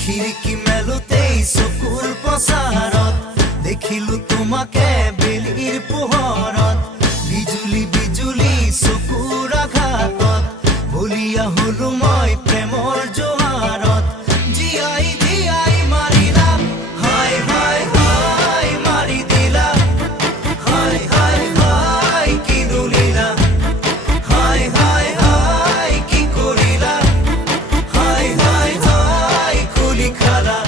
খিৰিকী মেলোতেই চকুৰ পচাৰত দেখিলো তোমাকে বেলিৰ পোহৰত বিজুলি বিজুলি চকুৰ আঘাতত বলিয়া হলো মই প্ৰেমৰ জোৱাৰত জীয়াই জীয়াই মাৰিলা হাই হাই হাই মাৰি দিলা হাই হাই হাই কি দুলিলা হাই হাই হাই কি কৰিলা হাই হাই হাই খুলি খালা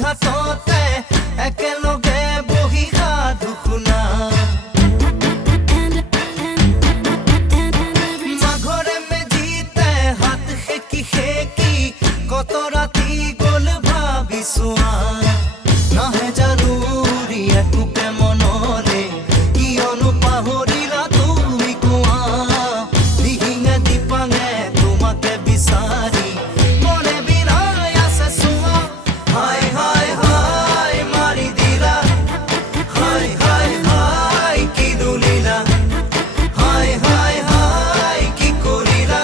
ঘাটতে একেলগে বহি সাধু শুনা মাঘৰে মেজিতে হাত সেকি সেকি কত ৰাতি গল ভাবিছোৱা নাহে জানুৰি একোকে মনলে কিয়নো পাহৰিলা তুমি কোৱা দিহিঙে দিপাঙে তোমাকে বিচাৰি মনে বিৰাই আছে চোৱা হাই হাই হাই মাৰি দিলা হাই হাই হাই কি দুলিলা হাই হাই হাই কি কৰিলা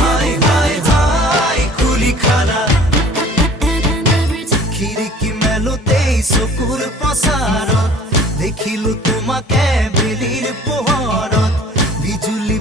হাই হাই হাই খুলি খালা খিৰিকী মেলোতেই চকুৰ পচাৰত দেখিলো তোমাকে বেলিৰ পোহৰত বিজুলি